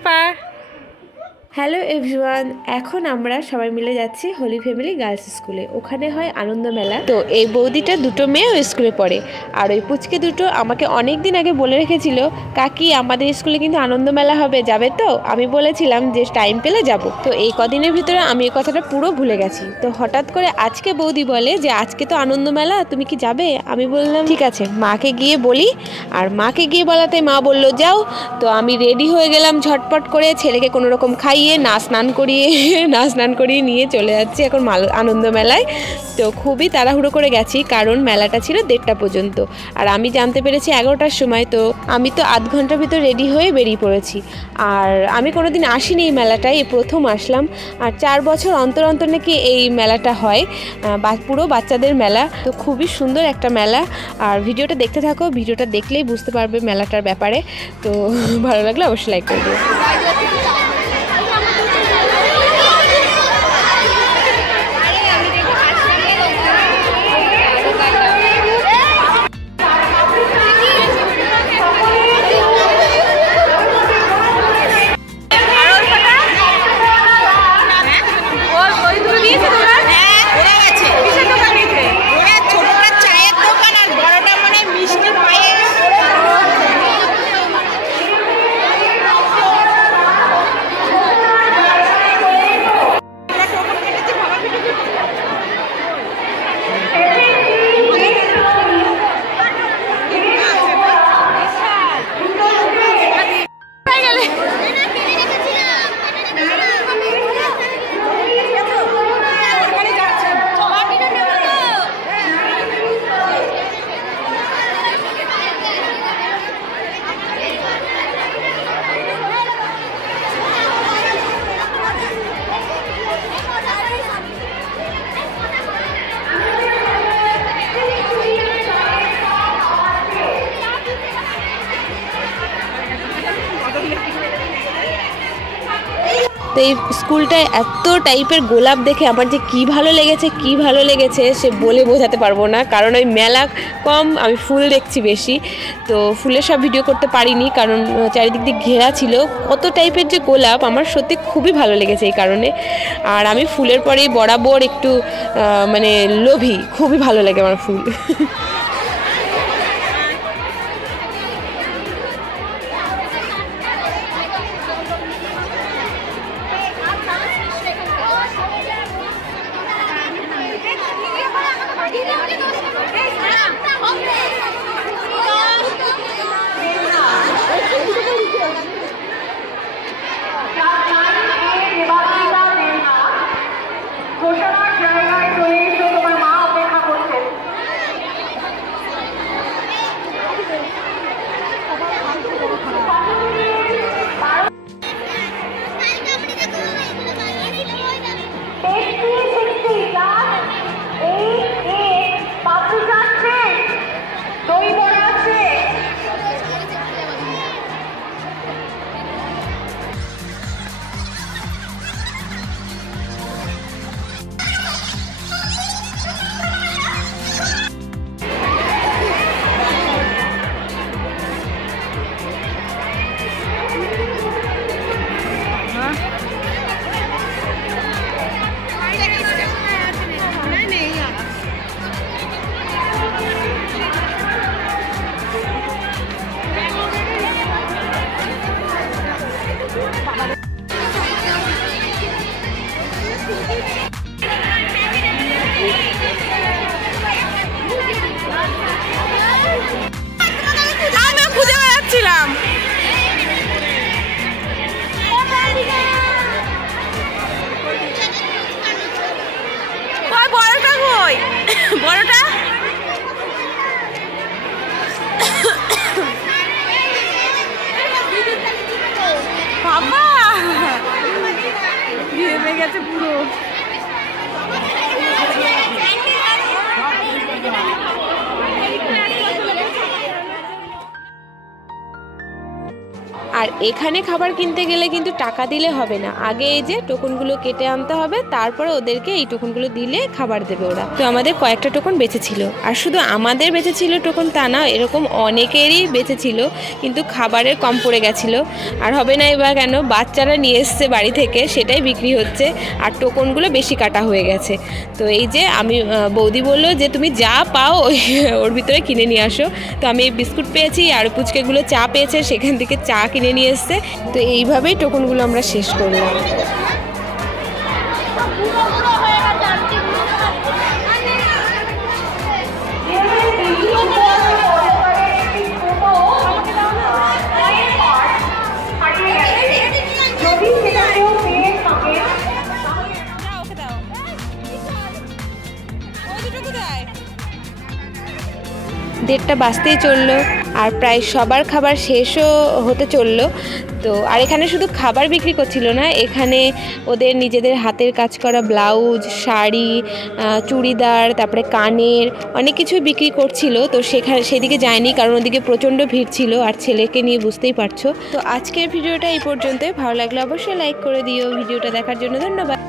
Tumpa. Hello everyone, এখন আমরা সবাই মিলে যাচ্ছি হোলি ফ্যামিলি গার্লস স্কুলে। ওখানে হয় আনন্দ মেলা। তো এই বৌদিটা দুটো মেয়ে ওই স্কুলে পড়ে, আর ওই পুচকে দুটো আমাকে অনেক দিন আগে বলে রেখেছিল, কাকি আমাদের স্কুলে কিন্তু আনন্দ মেলা হবে, যাবে তো? আমি বলেছিলাম যে টাইম পেলে যাব। তো এই কদিনের ভিতরে আমি এই কথাটা পুরো ভুলে গেছি। তো হঠাৎ করে আজকে বৌদি বলে যে আজকে তো আনন্দ মেলা, তুমি কি যাবে? আমি বললাম ঠিক আছে, মাকে গিয়ে বলি। আর মাকে গিয়ে বলাতে মা বলল যাও। তো আমি রেডি হয়ে গেলাম ঝটপট করে, ছেলেকে কোনো রকম খাইয়ে না স্নান করিয়ে নিয়ে চলে যাচ্ছি এখন আনন্দ মেলায়। তো খুবই তাড়াহুড়ো করে গেছি, কারণ মেলাটা ছিল 1:30টা পর্যন্ত, আর আমি জানতে পেরেছি 11টার সময়। তো আমি তো আধ ঘন্টার ভিতর রেডি হয়ে বেরিয়ে পড়েছি। আর আমি কোনোদিন আসিনি এই মেলাটায়, এই প্রথম আসলাম। আর 4 বছর অন্তর অন্তর নাকি এই মেলাটা হয়, পুরো বাচ্চাদের মেলা। তো খুবই সুন্দর একটা মেলা। আর ভিডিওটা দেখতে থাকো, ভিডিওটা দেখলেই বুঝতে পারবে মেলাটার ব্যাপারে। তো ভালো লাগলে অবশ্যই লাইক করবে। তো এই স্কুলটায় এত টাইপের গোলাপ দেখে আমার যে কী ভালো লেগেছে সে বলে বোঝাতে পারবো না। কারণ ওই মেলা কম, আমি ফুল দেখছি বেশি। তো ফুলের সব ভিডিও করতে পারিনি, কারণ চারিদিক দিয়ে ঘেরা ছিল। কত টাইপের যে গোলাপ, আমার সত্যি খুবই ভালো লেগেছে এই কারণে। আর আমি ফুলের পরেই বরাবর একটু মানে লোভী, খুবই ভালো লাগে আমার ফুল। বড়টা বাবা ঘেমে গেছে পুরো। আর এখানে খাবার কিনতে গেলে কিন্তু টাকা দিলে হবে না, আগে এই যে টোকনগুলো কেটে আনতে হবে, তারপরে ওদেরকে এই টোকনগুলো দিলে খাবার দেবে ওরা। তো আমাদের কয়েকটা টোকন বেঁচেছিল, আর শুধু আমাদের বেঁচেছিল টোকন তা না, এরকম অনেকেরই বেঁচেছিল, কিন্তু খাবারের কম পড়ে গেছিলো। আর হবে না এবার কেন, বাচ্চারা নিয়ে এসছে বাড়ি থেকে, সেটাই বিক্রি হচ্ছে, আর টোকনগুলো বেশি কাটা হয়ে গেছে। তো এই যে আমি বৌদি বললো যে তুমি যা পাও ওর ভিতরে কিনে নিয়ে আসো। তো আমি বিস্কুট পেয়েছি আর পুচকেগুলো চা পেয়েছে, সেখান থেকে চা কিনে নিয়ে এসছে। তো এইভাবেই টোকনগুলো আমরা শেষ করলাম। দেড়টা বাজতেই চললো, আর প্রায় সবার খাবার শেষও হতে চললো। তো আর এখানে শুধু খাবার বিক্রি করছিল না, এখানে ওদের নিজেদের হাতের কাজ করা ব্লাউজ, শাড়ি, চুড়িদার, তারপরে কানের অনেক কিছু বিক্রি করছিল। তো সেদিকে যায়নি, কারণ ওদিকে প্রচণ্ড ভিড় ছিল, আর ছেলেকে নিয়ে বুঝতেই পারছো। তো আজকের ভিডিওটা এই পর্যন্তই। ভালো লাগলে অবশ্যই লাইক করে দিও। ভিডিওটা দেখার জন্য ধন্যবাদ।